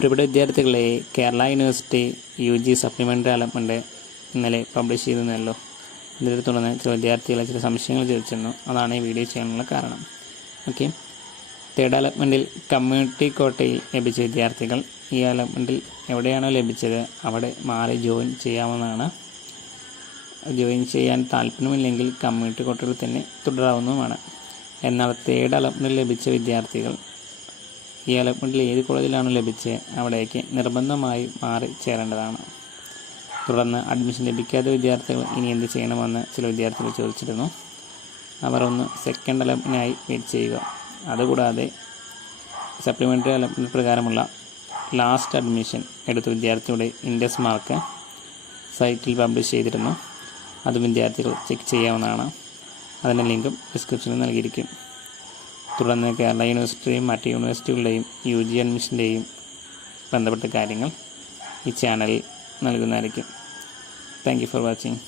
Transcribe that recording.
പ്രിയപ്പെട്ട വിദ്യാർത്ഥികളെ Kerala university U G supplementary allotment ഇന്നലെ പബ്ലിഷ് ചെയ്തിരുന്നല്ലോ. ഇതിനെ തുടർന്ന് ചില വിദ്യാർത്ഥികളെ ചില സംശയങ്ങൾ ചോദിച്ചിരുന്നു. അതാണ് ഈ വീഡിയോ ചെയ്യാനുള്ള കാരണം. ഓക്കെ തേർഡ് അലോട്ട്മെന്റിൽ കമ്മ്യൂണിറ്റി കോട്ടയിൽ ലഭിച്ച വിദ്യാർത്ഥികൾ. ഈ അലോട്ട്മെന്റിൽ എവിടെയാണോ ലഭിച്ചത് അവിടെ മാറി ജോയിൻ ചെയ്യാവുന്നതാണ്. ജോയിൻ ചെയ്യാൻ താല്പര്യമില്ലെങ്കിൽ കമ്മ്യൂണിറ്റി കോട്ടയിൽ തന്നെ തുടരാവുന്നതുമാണ്. എന്നാൽ തേർഡ് അലോട്ട്മെന്റിൽ ലഭിച്ച വിദ്യാർത്ഥികൾ ഈ അലോട്ട്മെന്റിൽ ഏത് കോളേജിലാണോ ലഭിച്ചത്? അവിടേക്ക് നിർബന്ധമായി മാറി ചേരേണ്ടതാണ്. തുടർന്ന് അഡ്മിഷൻ ലഭിക്കാത്ത വിദ്യാർത്ഥികൾ ഇനി എന്ത് ചെയ്യണമെന്ന് ചില വിദ്യാർത്ഥികൾ ചോദിച്ചിരുന്നു. അവർ ഒന്ന് സെക്കൻഡ് അലോട്ട്മെന്റിനായി വെയിറ്റ് ചെയ്യുക. അതുകൂടാതെ സപ്ലിമെന്ററി അലോട്ട്മെന്റ് പ്രകാരമുള്ള ലാസ്റ്റ് അഡ്മിഷൻ എടുത്ത വിദ്യാർത്ഥിയുടെ ഇൻഡസ് മാർക്ക് സൈറ്റിൽ പബ്ലിഷ് ചെയ്തിരുന്നു. അതും വിദ്യാർത്ഥികൾ ചെക്ക് ചെയ്യാവുന്നതാണ്. അതിന്റെ ലിങ്കും ഡിസ്ക്രിപ്ഷനിൽ നൽകിയിരിക്കും. തുടർന്ന് കേരള യൂണിവേഴ്സിറ്റിയും മറ്റ് യൂണിവേഴ്സിറ്റികളുടെയും യു ജി അഡ്മിഷന്റെയും ബന്ധപ്പെട്ട കാര്യങ്ങൾ ഈ ചാനലിൽ നൽകുന്നതായിരിക്കും. Thank you for watching